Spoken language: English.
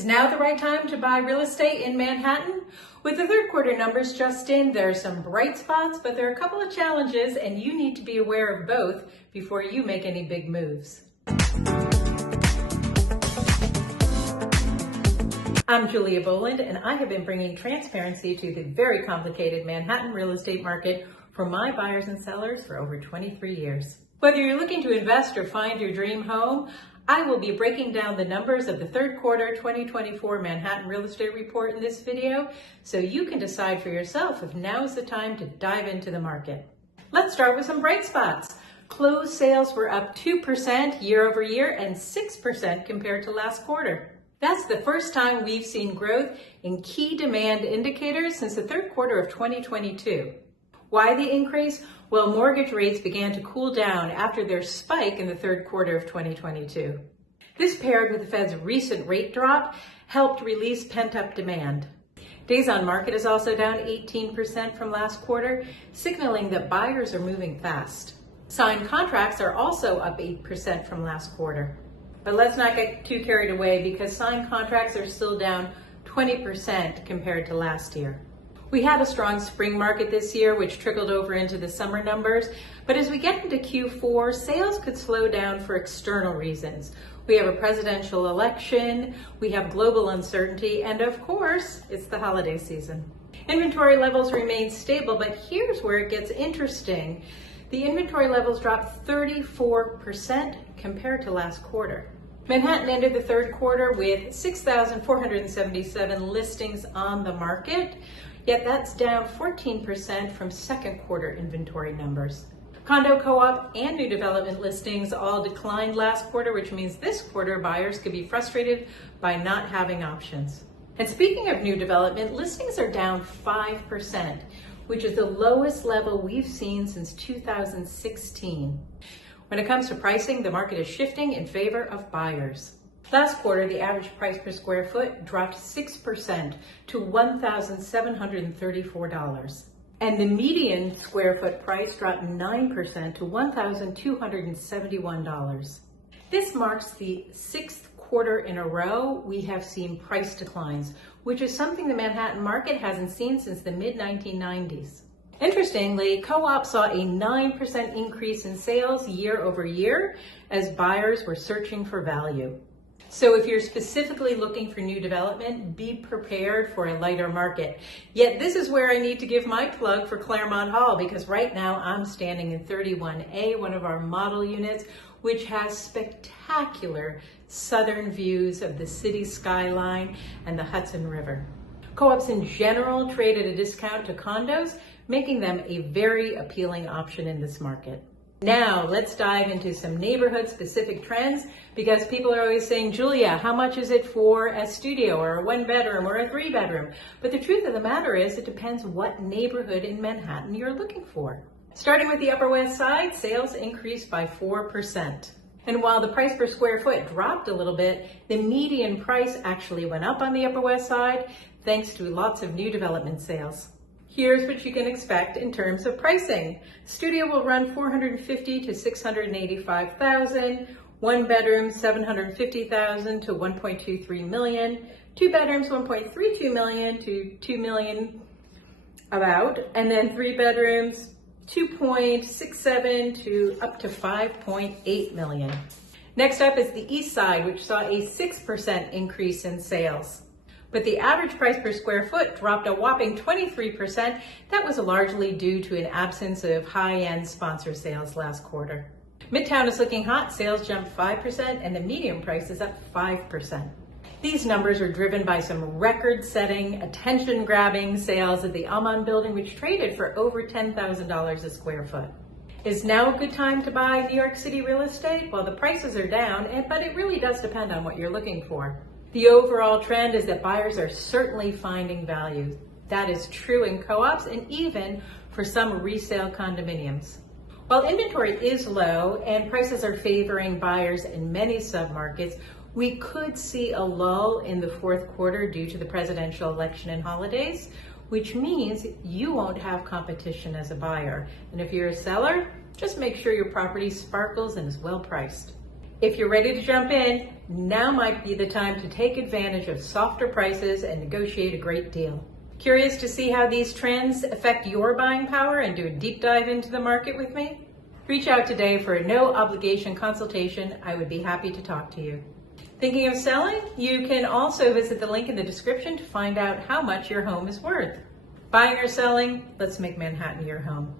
Is now the right time to buy real estate in Manhattan? With the third quarter numbers just in, there are some bright spots, but there are a couple of challenges, and you need to be aware of both before you make any big moves. I'm Julia Boland, and I have been bringing transparency to the very complicated Manhattan real estate market for my buyers and sellers for over 23 years. Whether you're looking to invest or find your dream home, I will be breaking down the numbers of the third quarter 2024 Manhattan Real Estate Report in this video, so you can decide for yourself if now is the time to dive into the market. Let's start with some bright spots. Closed sales were up 2% year over year and 6% compared to last quarter. That's the first time we've seen growth in key demand indicators since the third quarter of 2022. Why the increase? Well, mortgage rates began to cool down after their spike in the third quarter of 2022. This, paired with the Fed's recent rate drop, helped release pent-up demand. Days on market is also down 18% from last quarter, signaling that buyers are moving fast. Signed contracts are also up 8% from last quarter. But let's not get too carried away because signed contracts are still down 20% compared to last year. We had a strong spring market this year, which trickled over into the summer numbers. But as we get into Q4, sales could slow down for external reasons. We have a presidential election, we have global uncertainty, and of course, it's the holiday season. Inventory levels remain stable, but here's where it gets interesting. The inventory levels dropped 34% compared to last quarter. Manhattan ended the third quarter with 6,477 listings on the market. Yet that's down 14% from second quarter inventory numbers. Condo co-op and new development listings all declined last quarter, which means this quarter buyers could be frustrated by not having options. And speaking of new development, listings are down 5%, which is the lowest level we've seen since 2016. When it comes to pricing, the market is shifting in favor of buyers. Last quarter, the average price per square foot dropped 6% to $1,734. And the median square foot price dropped 9% to $1,271. This marks the sixth quarter in a row we have seen price declines, which is something the Manhattan market hasn't seen since the mid-1990s. Interestingly, co-op saw a 9% increase in sales year over year as buyers were searching for value. So if you're specifically looking for new development, be prepared for a lighter market. Yet this is where I need to give my plug for Claremont Hall, because right now I'm standing in 31A, one of our model units, which has spectacular southern views of the city skyline and the Hudson River. Co-ops in general trade at a discount to condos, making them a very appealing option in this market. Now, let's dive into some neighborhood-specific trends, because people are always saying, Julia, how much is it for a studio or a one-bedroom or a three-bedroom? But the truth of the matter is it depends what neighborhood in Manhattan you're looking for. Starting with the Upper West Side, sales increased by 4%. And while the price per square foot dropped a little bit, the median price actually went up on the Upper West Side, thanks to lots of new development sales. Here's what you can expect in terms of pricing. Studio will run $450,000 to $685,000, one bedroom $750,000 to $1.23 million, two bedrooms $1.32 million to $2 million about, and then three bedrooms $2.67 to up to $5.8 million. Next up is the East Side, which saw a 6% increase in sales. But the average price per square foot dropped a whopping 23%. That was largely due to an absence of high-end sponsor sales last quarter. Midtown is looking hot. Sales jumped 5% and the median price is up 5%. These numbers are driven by some record-setting, attention-grabbing sales at the Aman building, which traded for over $10,000 a square foot. Is now a good time to buy New York City real estate? Well, the prices are down, but it really does depend on what you're looking for. The overall trend is that buyers are certainly finding value. That is true in co-ops and even for some resale condominiums. While inventory is low and prices are favoring buyers in many submarkets, we could see a lull in the fourth quarter due to the presidential election and holidays, which means you won't have competition as a buyer. And if you're a seller, just make sure your property sparkles and is well priced. If you're ready to jump in, now might be the time to take advantage of softer prices and negotiate a great deal. Curious to see how these trends affect your buying power and do a deep dive into the market with me? Reach out today for a no obligation consultation. I would be happy to talk to you. Thinking of selling? You can also visit the link in the description to find out how much your home is worth. Buying or selling? Let's make Manhattan your home.